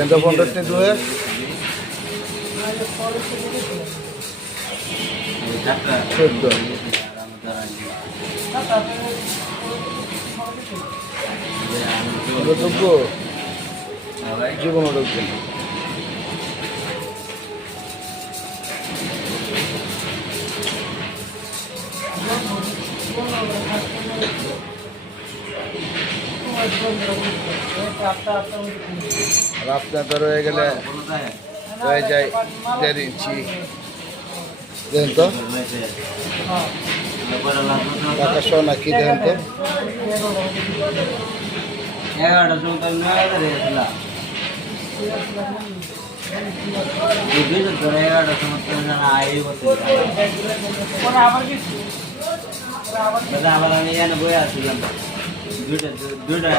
ఎంత పండుతుంది నువ్వు চোদ্দ ঢুকবো জীবনও ঢুকবেন আর আপনাদের রয়ে গেলে হয়ে যায় 1.5 ইঞ্চি দেন তো টাকা শো নাকি দেন তো 11টা সময় আবার আমি এখানে বয়ে আসছিলাম দুইটা